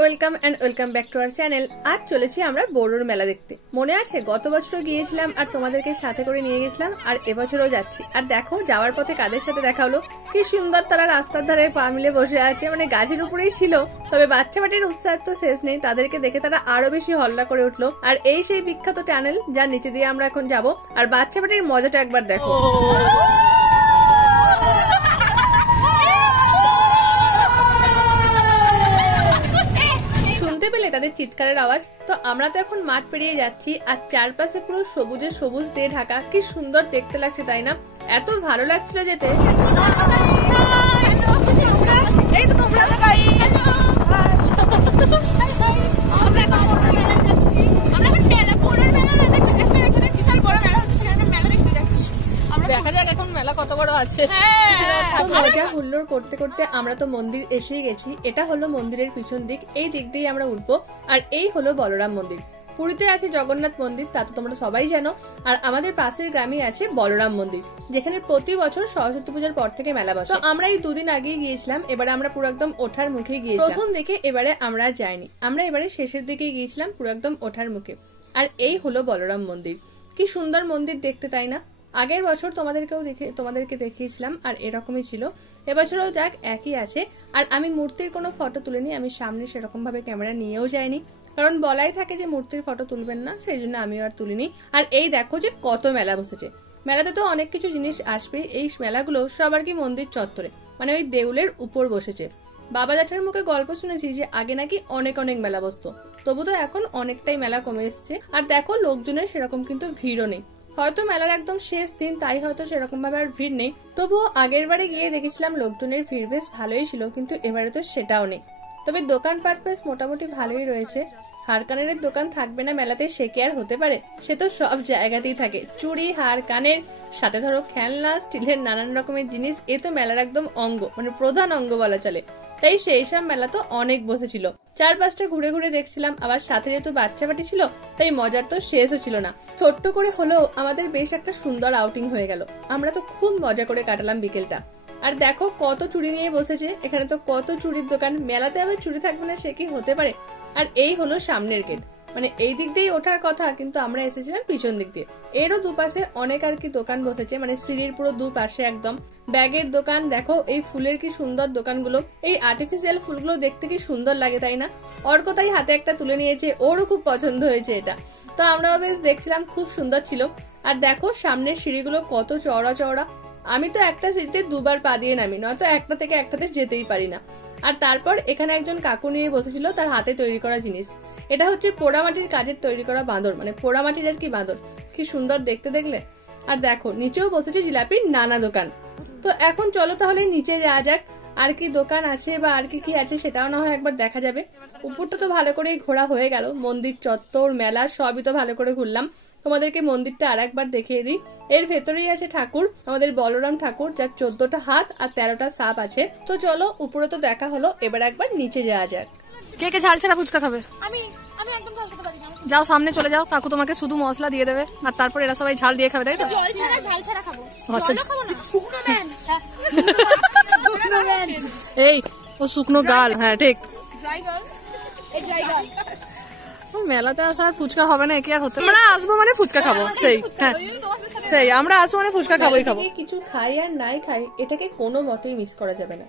Welcome back to our channel. আজ চলেছি আমরা বড়োর মেলা দেখতে। মনে আছে গত বছরও গিয়েছিলাম আর তোমাদেরকে সাথে করে নিয়ে গেছিলাম, আর এবছরও যাচ্ছি। আর দেখো যাওয়ার পথে কাদের সাথে দেখা হলো, কি সুন্দর তারা রাস্তার ধারে পা মিলে বসে আছে, মানে গাছের উপরেই ছিল। তবে বাচ্চা বাটির উৎসাহ তো শেষ নেই, তাদেরকে দেখে তারা আরো বেশি হল্লা করে উঠলো। আর এই সেই বিখ্যাত টানেল যার নিচে দিয়ে আমরা এখন যাব। আর বাচ্চা বাটির মজাটা একবার দেখো। শুনতে পেলে তাদের চিৎকারের আওয়াজ। তো আমরা তো এখন মাঠ পেরিয়ে যাচ্ছি, আর চারপাশে পুরো সবুজে সবুজ দিয়ে ঢাকা। কি সুন্দর দেখতে লাগছে তাই না? এত ভালো লাগছিল যেতে। দেখা যাক এখন মেলা কত বড় আছে। মজা হুল্লোড় করতে করতে আমরা তো মন্দির এসেই গেছি। এটা হলো মন্দিরের পিছন দিক, এই দিক দিয়ে আমরা উঠবো। আর এই হলো বলরাম মন্দির। পুরীতে আছে জগন্নাথ মন্দির, তা তো তোমরা সবাই জানো। আর আমাদের পাশের গ্রামে আছে বলরাম মন্দির, যেখানে প্রতি বছর সরস্বতী পূজার পর থেকে মেলা বসে। তো আমরা এই দুদিন আগেই গিয়েছিলাম, এবারে আমরা পুরো একদম ওঠার মুখে গিয়েছিলাম। প্রথম দিকে এবারে আমরা যাইনি, আমরা এবারে শেষের দিকে গিয়েছিলাম পুরো একদম ওঠার মুখে। আর এই হলো বলরাম মন্দির। কি সুন্দর মন্দির দেখতে তাই না? আগের বছর তোমাদেরকে দেখিয়েছিলাম আর এরকমই ছিল। এবছরও যাক একই আছে। আর আমি মূর্তির কোনো ফটো তুলিনি, আমি সামনে সেরকম ভাবে ক্যামেরা নিয়েও যাইনি, কারণ বলাই থাকে যে মূর্তির ফটো তুলবেন না, সেই জন্য আমিও আর তুলিনি। আর এই দেখো যে কত মেলা বসেছে। মেলাতে তো অনেক কিছু জিনিস আসবে। এই মেলাগুলো সবার কি মন্দির চত্বরে, মানে ওই দেউলের উপর বসেছে। বাবা জ্যাঠার মুখে গল্প শুনেছি যে আগে নাকি অনেক মেলা বসতো, তবু তো এখন অনেকটাই মেলা কমে এসছে। আর দেখো লোকজনের সেরকম কিন্তু ভিড়ও নেই। হয়তো মেলার একদম শেষ দিন, তাই হয়তো সেরকম ভাবে আর ভিড় নেই। তবুও আগের বারে গিয়ে দেখেছিলাম লোকজনের ভিড় বেশ ভালোই ছিল, কিন্তু এবারে তো সেটাও নেই। তবে দোকানপাট বেশ মোটামুটি ভালোই রয়েছে। হার কানের দোকান থাকবে না মেলাতে, সে কি আর হতে পারে? সে তো সব জায়গাতেই থাকে। চুড়ি, হার কানের সাথে ধরো খেলনা, স্টিলের নানান রকমের জিনিস। এ তো মেলার একদম অঙ্গ, মানে প্রধান অঙ্গ বলা চলে। তাই সেই সব মেলা তো অনেক বসেছিল। চারপাশটা ঘুরে ঘুরে দেখছিলাম, আবার সাথে যেহেতু বাচ্চা বাটি ছিল তাই মজার তো শেষও ছিল না। ছোট্ট করে হলেও আমাদের বেশ একটা সুন্দর আউটিং হয়ে গেল। আমরা তো খুব মজা করে কাটালাম বিকেলটা। আর দেখো কত চুড়ি নিয়ে বসেছে, এখানে তো কত চুড়ির দোকান। মেলাতে আবার চুড়ি থাকবে না সে কি হতে পারে? আর এই হলো সামনের গেট, মানে এই দিক দিয়েই ওঠার কথা, কিন্তু আমরা এসেছিলাম পিছন দিক দিয়ে। এরও দুপাশে অনেক আর কি দোকান বসেছে, মানে সিঁড়ির পুরো দুপাশে একদম ব্যাগের দোকান। দেখো এই ফুলের কি সুন্দর দোকানগুলো, এই আর্টিফিশিয়াল ফুলগুলো দেখতে কি সুন্দর লাগে তাই না? অর্ক তাই হাতে একটা তুলে নিয়েছে, ওরও খুব পছন্দ হয়েছে এটা। তো আমরাও বেশ দেখছিলাম, খুব সুন্দর ছিল। আর দেখো সামনের সিঁড়িগুলো কত চওড়া চওড়া। আমি তো একটা সিঁড়িতে দুবার পা দিয়ে নামি, নয়তো একটা থেকে একটাতে যেতেই পারি না। আর তারপর এখানে একজন কাকু নিয়ে বসেছিল তার হাতে তৈরি করা জিনিস। এটা হচ্ছে পোড়ামাটির কাজের তৈরি করা বাঁদর, মানে পোড়ামাটির আর কি বাঁদর। কি সুন্দর দেখতে দেখলে। আর দেখো নিচেও বসেছে জিলাপির নানা দোকান। তো এখন চলো তাহলে নিচে যাওয়া যাক, আর কি দোকান আছে বা আর কি কি আছে সেটাও না হয় একবার দেখা যাবে। উপরটা তো ভালো করেই ঘোরা হয়ে গেল, মন্দির চত্বর মেলা সবই তো ভালো করে ঘুরলাম। তোমাদেরকে মন্দিরটা আর একবার দেখিয়ে দিই। এর ভেতরেই আছে ঠাকুর, আমাদের বলরাম ঠাকুর, যার 14টা হাত আর 13টা সাপ আছে। তো চলো উপরে তো দেখা হলো, এবার একবার নিচে যাওয়া যাক। কে কে ঝাল ছাড়া ফুচকা খাবে? আমি একদম ঝাল খেতে পারি না। যাও সামনে চলে যাও, কাকু তোমাকে শুধু মশলা দিয়ে দেবে, আর তারপর এরা সবাই ঝাল দিয়ে খাবে, তাই তো? জল ছাড়া ঝাল ছাড়া খাবো। আচ্ছা শুকনো ম্যান। এই ও শুকনো গাল, হ্যাঁ ঠিক। ড্রাই গাল, এই ড্রাই গাল। মেলাতে আসা আর ফুচকা হবে না, কি আর হতে? আমরা আসবো মানে ফুচকা খাবো, সেই হ্যাঁ সেই আমরা আসবো মানে ফুচকা খাবোই খাবো। কিছু খাই আর নাই খাই, এটাকে কোনো মতেই মিস করা যাবে না।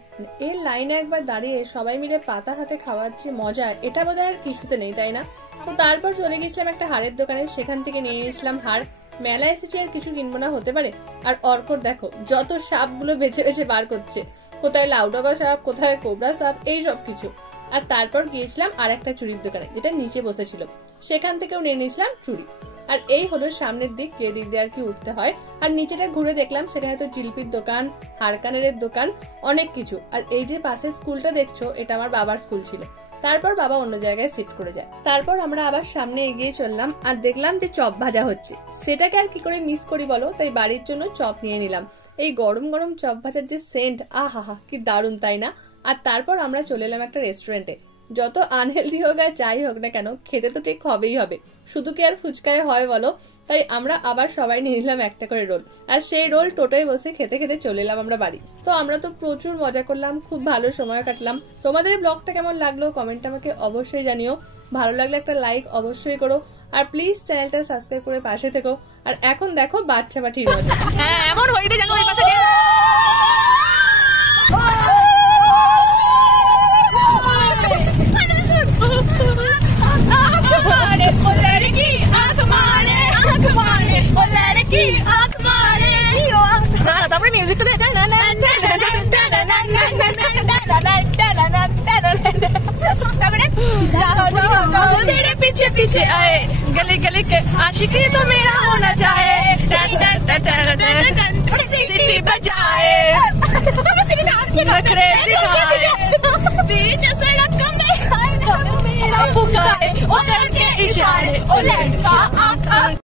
এর লাইনে একবার দাঁড়িয়ে সবাই মিলে পাতা হাতে খাওয়ার যে মজা, এটা বোধহয় আর কিছুতে নেই তাই না? তো তারপর চলে গেছিলাম একটা হাড়ের দোকানে, সেখান থেকে নিয়ে এসেছিলাম হাড়। মেলা এসেছি আর কিছু কিনবো না হতে পারে? আর অর্কর দেখো যত সাপগুলো বেছে বেছে বার করছে, কোথায় লাউডগা সাপ, কোথায় কোবরা সাপ, এই সব কিছু। আর তারপর গিয়েছিলাম আর একটা চুড়ির দোকানে, যেটা নিচে বসেছিল, সেখান থেকেও নিয়ে নিয়েছিলাম চুড়ি। আর এই হলো সামনের দিক, যে দিক দিয়ে আর কি উঠতে হয়। আর নিচেটা ঘুরে দেখলাম, সেখানে তো জিলিপির দোকান, হারকানের দোকান, অনেক কিছু। আর এই যে পাশে স্কুলটা দেখছো, এটা আমার বাবার স্কুল ছিল, তারপর বাবা অন্য জায়গায় শিফট করে যায়। তারপর আমরা আবার সামনে এগিয়ে চললাম, আর দেখলাম যে চপ ভাজা হচ্ছে। সেটাকে আর কি করে মিস করি বলো, তাই বাড়ির জন্য চপ নিয়ে নিলাম। এই গরম গরম চপ ভাজার যে সেন্ট, আহা কি দারুণ তাই না? আর তারপর আমরা চলে এলাম একটা রেস্টুরেন্টে। যত আনহেলদি হোক আর যাই হোক না কেন, খেতে তো ঠিক হবেই হবে। শুধু কি আর ফুচকায় হয় বলো? তাই আমরা আবার সবাই নিয়ে নিলাম একটা করে রোল, আর সেই রোল টোটোয় বসে খেতে খেতে চলে এলাম আমরা বাড়ি। তো আমরা তো প্রচুর মজা করলাম, খুব ভালো সময় কাটলাম। তোমাদের ব্লগটা কেমন লাগলো কমেন্ট আমাকে অবশ্যই জানিও। ভালো লাগলে একটা লাইক অবশ্যই করো, আর প্লিজ চ্যানেলটা সাবস্ক্রাইব করে পাশে থেকো। আর এখন দেখো বাচ্চা পাঠির মজা। হ্যাঁ, এমন হইতে যাবো এই পাশে। তারপরে মিউজিকটা দেয় पीछे पीछे आए गली गली के आशिकी तो मेरा होना चाहिए।